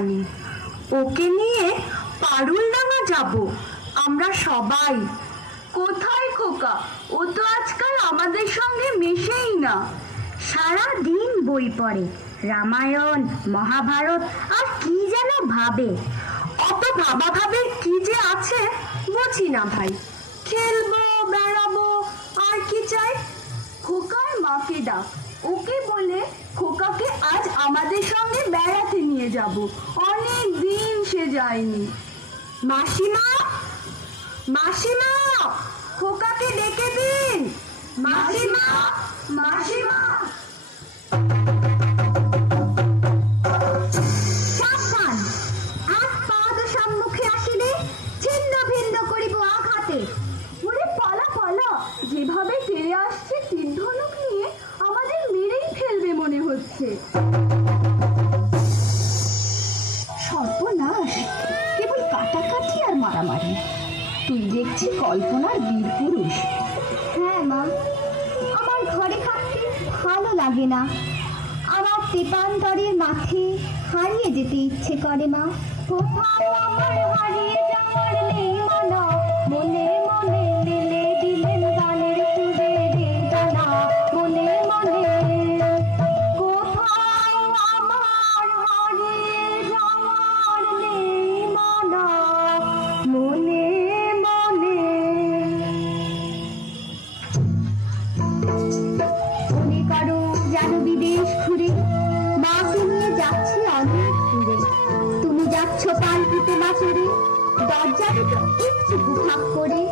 আনি, ওকে নিয়ে পারুলডাঙ্গা যাব আমরা সবাই। কোথায় খোকা? ও তো আজকাল আমাদের সঙ্গে মেশেই না। সারা দিন বই পড়ে, রামায়ণ মহাভারত আর কি যেন ভাবে। অত ভাবা ভাবে কি যে আছে বুঝি না ভাই। খেলবো, বেড়াবো, আর কি চাই? খোকার মাকে ডাক, ওকে বলে খোকাকে আজ আমাদের সঙ্গে বেড়াতে নিয়ে যাব। অনেক দিন সে যায়নি। মাসিমা, মাসিমা, খোকাকে ডেকে দিন। মাসিমা, মাসিমা। সাবধান, আজ পাদ সম্মুখে আসিলে ছিন্ন ভিন্ন করিব আঘাতে। ওরে পালা পালা, যেভাবে তেড়ে আসছে তীর ধনুক নিয়ে আমাদের মেরেই ফেলবে মনে হচ্ছে। সর্বনাশ, কেবল কাটাকাটি আর মারামারি। তুই দেখছি কল্পনার বীর পুরুষ। হ্যাঁ মা, আমার ঘরে থাকতে ভালো লাগে না। আমার তেপান্তরের মাঠে হারিয়ে যেতে ইচ্ছে করে মা। কোথাও আমার হারিয়ে যাওয়ার নেই মানা, মনে মনে দিলে দিলেন গানের সুরে রে জানা, মনে মনে। কোথাও আমার হারিয়ে যাওয়ার নেই মানা, মনে মনে। মনে করো যেন বিদেশ ঘুরে মাকে নিয়ে যাচ্ছি অনেক দূরে। তুমি যাচ্ছ পাল্টিতে মাছরে, দরজা দুটো একটু ফাঁক করে।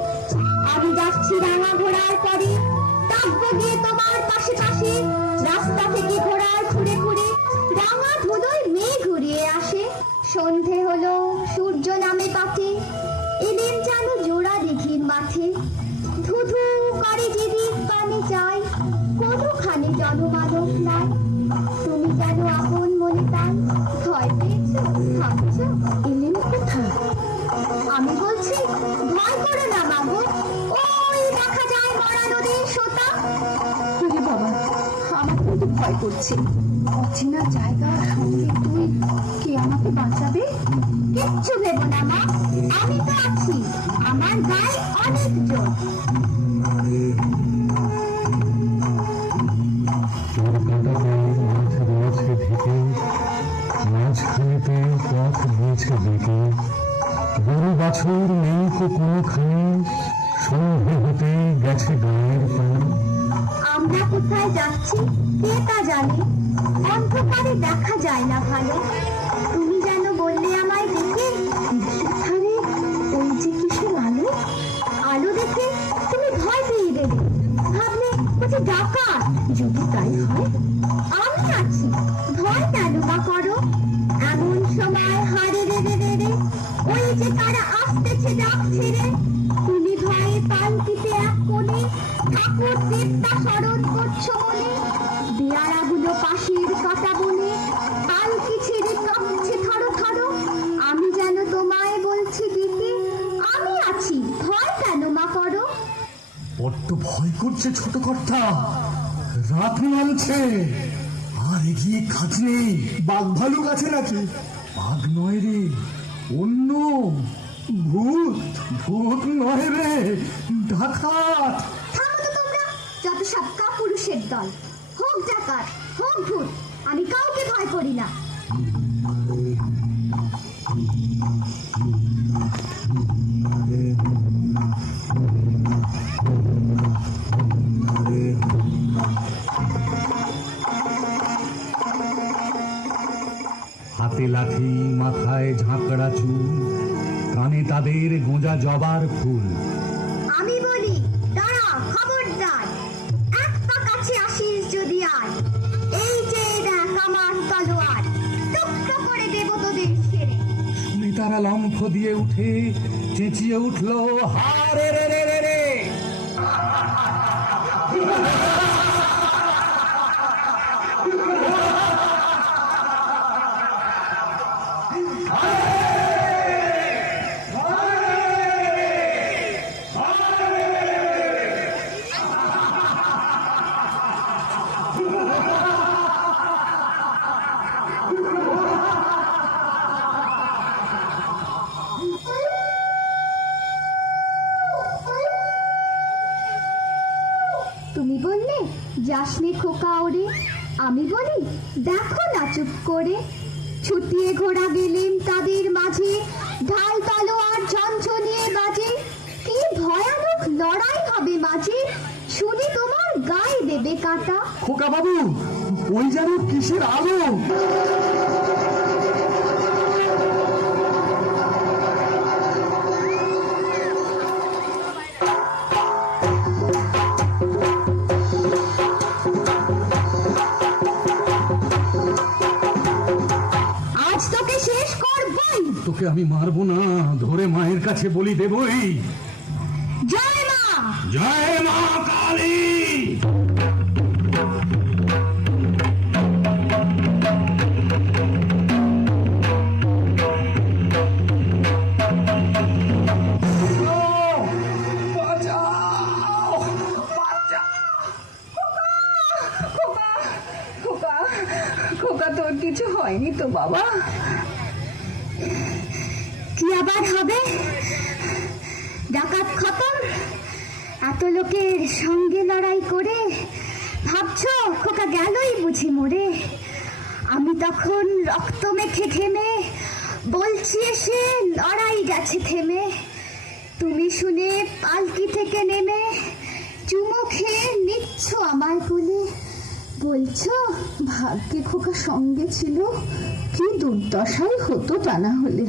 আমি যাচ্ছি রাঙা ঘোড়ার পরে, ডাকবো গিয়ে তোমার পাশে পাশে। রাস্তা থেকে ঘোড়ার ঘুরে ঘুরে রাঙা ধুলোয় মেয়ে ঘুরিয়ে আসে। সন্ধে হলো, সূর্য নামে পাঠে, এদিন যেন জোড়া দিঘির মাঠে। ধুধু করে যেদিক পানি চাই, কোনোখানে জনমানব নাই। তুমি যেন আপন মনে তাই, ভয় পেয়েছ ভাবছ এলেন কোথায়? আমি বলছি ভয় করো না মাগো, ওই দেখা যায় মরা নদীর সোতা। ওরে বাবা, আমার কিন্তু ভয় করছে। অচেনা জায়গার সঙ্গে তুই, কে আমাকে বাঁচাবে? কিচ্ছু ভেবো না মা, আমি তো আছি, আমার গায়ে অনেক জোর। মাঝে রয়েছে ঢেকে, মাঝখানেতে পথ হয়েছে বেঁকে। গরু বাছুর নেই তো কোনোখানে, সন্ধে হতে গেছে গায়ের পানে। আমরা কোথায় যাচ্ছি কে তা জানে, অন্ধকারে দেখা যায় না ভালো। তুমি যেন বললে আমায় দেখে, সেখানে ওই যে কিসের আলো। আলো দেখে তুমি ভয় পেয়ে দেবে, ভাবলে বুঝি ডাকাত। যদি তাই হয়, আমি আছি, ভয় কেন বা করো? এমন সময় হারে রে রে রে রে, ওই যে তারা আসতেছে ডাক ছেড়ে। তুমি ভয়ে পাল্টিতে এক কোণে ঠাকুর দেবতা স্মরণ করছো মনে। দেয়ারাগুলো পাশের কাটা বনে, রাত নামছে, আর এগিয়ে কাজ নেই। বাঘ ভালুক আছে নাকি? বাঘ নয় রে, অন্য ভূত? ভূত নয় রে, ডাকাত। থামো তো তোমরা, যত সব কাপুরুষের দল। হোক ডাকাত, হোক ভূত, আমি কাউকে ভয় করি না। হাতে লাঠি, মাথায় ঝাঁকড়া চুল, কানে তাদের গোঁজা জবার ফুল। আমি বলি দাঁড়া, খবরদার, এক পা কাছে আসিস যদি আর, এই যে দেখ আমার তলোয়ার, টুকরো করে দেব তোদের ছেড়ে। নেতারা লম্ফ দিয়ে উঠে চেঁচিয়ে উঠল, হারে রে রে রে রে। তুমি বললে যাসনে খোকা ওরে, আমি বলি দেখো না চুপ করে। ছুটিয়ে ঘোড়া গেলেন তাদের মাঝে, ঢাল তলোয়ার ঝনঝনিয়ে বাজে। কি ভয়ানক লড়াই হবে মাঝে, শুনে তোমার গায়ে দেবে কাটা। খোকা বাবু, ওই যেন কিসের আলো! আজ তোকে শেষ করবই। তোকে আমি মারবো না, ধরে মায়ের কাছে বলি দেবই। জয় মা। জয় মা কালী। খোকা, খোকা, তোর কিছু হয়নি তো বাবা? কি আবার হবে? ডাকাত খতম, এত লোকের সঙ্গে লড়াই করে ভাবছো খোকা গেলই বুঝি মরে। আমি তখন রক্ত মেখে ঘেমে বলছি এসে লড়াই গেছে থেমে। তুমি শুনে পালকি থেকে নেমে চুমো খেয়ে নিচ্ছ আমায় কোলে, বলছো ভাগ্যে খোকা সঙ্গে ছিল, কি দুর্দশাই হতো তা না হলে।